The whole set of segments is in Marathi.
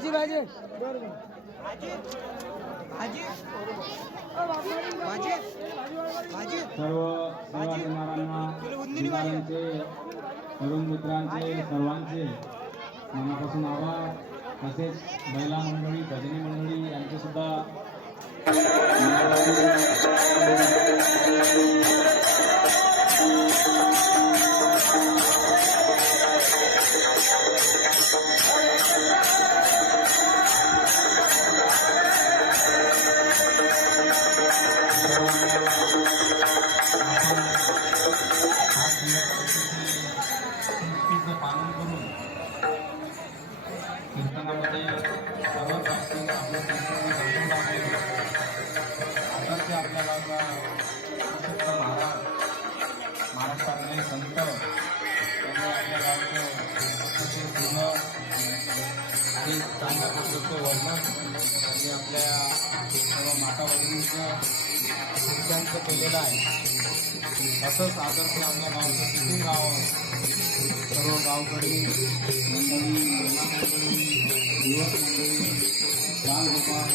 भाजी भाजी. सर्व सेवा देणाऱ्यांना अधिकाऱ्यांचे तरुण मित्रांचे सर्वांचे मनापासून आभार. तसेच महिला मंडळी भजनी मंडळी यांचे सुद्धा आदर्श आपल्या महाराज महाराष्ट्रातले संत त्यांनी आपल्या गावचं अतिशय सुंदर आणि चांगल्या वर्णन त्यांनी आपल्या सर्व माता केलेलं आहे असंच आदर्श आपल्या गावचं टिकून राहावं सर्व गावकरी मंडळी महिला मंडळी युवक मंडळी बालगोपाल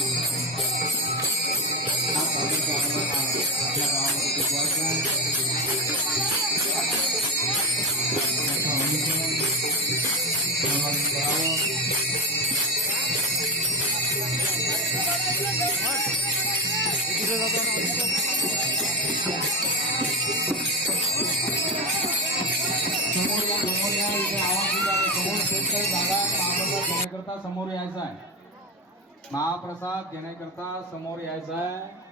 समोर यायचं आहे. महाप्रसाद घेण्याकरता समोर यायचं आहे.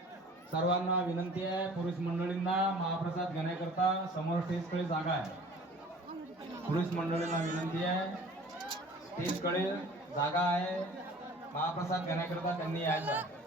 सर्वांना विनंती आहे पुरुष मंडळींना महाप्रसाद घेण्याकरता समोर स्टेजकडे जागा आहे. पुरुष मंडळींना विनंती आहे स्टेजकडे जागा आहे. महाप्रसाद घेण्याकरता त्यांनी यायचं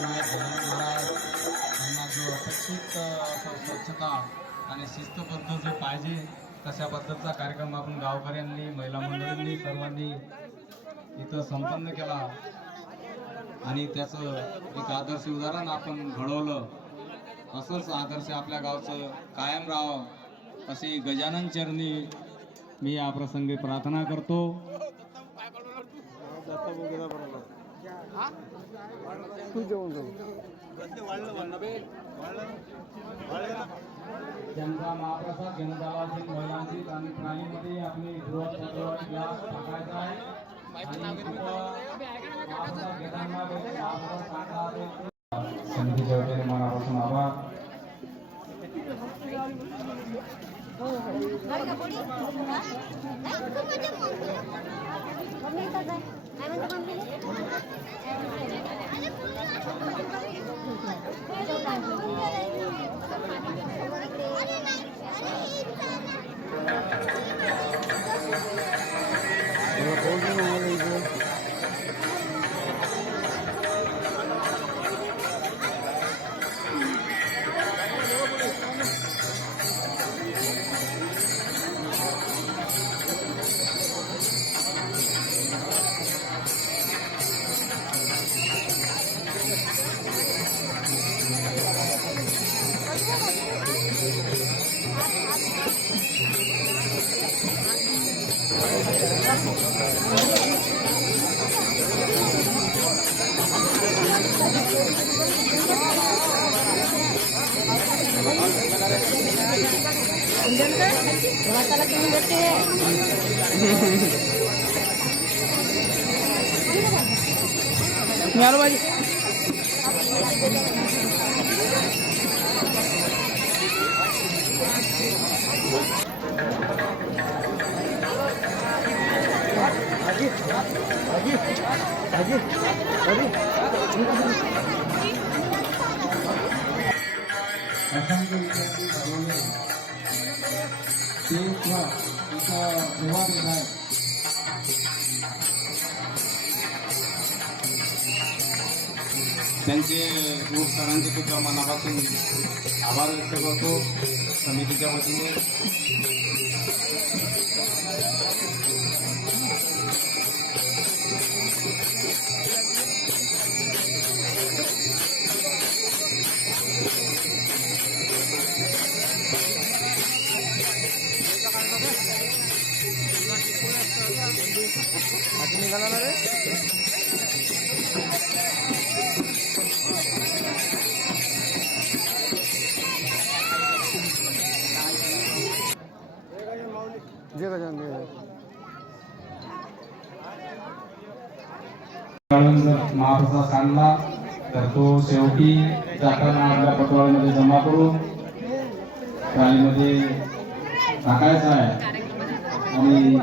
शेजारीचे राहणार महाराज यांना जो अपेक्षित असं स्वच्छता आणि शिस्तबद्ध जे पाहिजे तशा पद्धतीचा कार्यक्रम आपण गावकऱ्यांनी महिला मंडळींनी सर्वांनी इथं संपन्न केला आणि त्याचं एक आदर्श उदाहरण आपण घडवलं असंच आदर्श आपल्या गावचं कायम राहावं अशी गजानन चरणी मी या प्रसंगी प्रार्थना करतो तू जेवण जाऊ महाप्रसाद घेण्यात आला असेल महिलांची आणि प्राणीमध्ये आपली ग्लास टाकायचा आहे समितीच्या वतीने मनापासून आभार नाही, bom demais, hein? मी आलो पाहिजे असंख्य विद्यार्थी घडवले त्यांचे खूप सरांचे सुद्धा मनापासून आभार व्यक्त करतो. समितीच्या वतीने. निघाला ना रे जे गजानन जे गजानन. जर महाप्रसाद आणला तर तो शेवटी जाताना आपल्या पटोळ्यामध्ये जमा करून ट्रॉलीमध्ये टाकायचा आहे आणि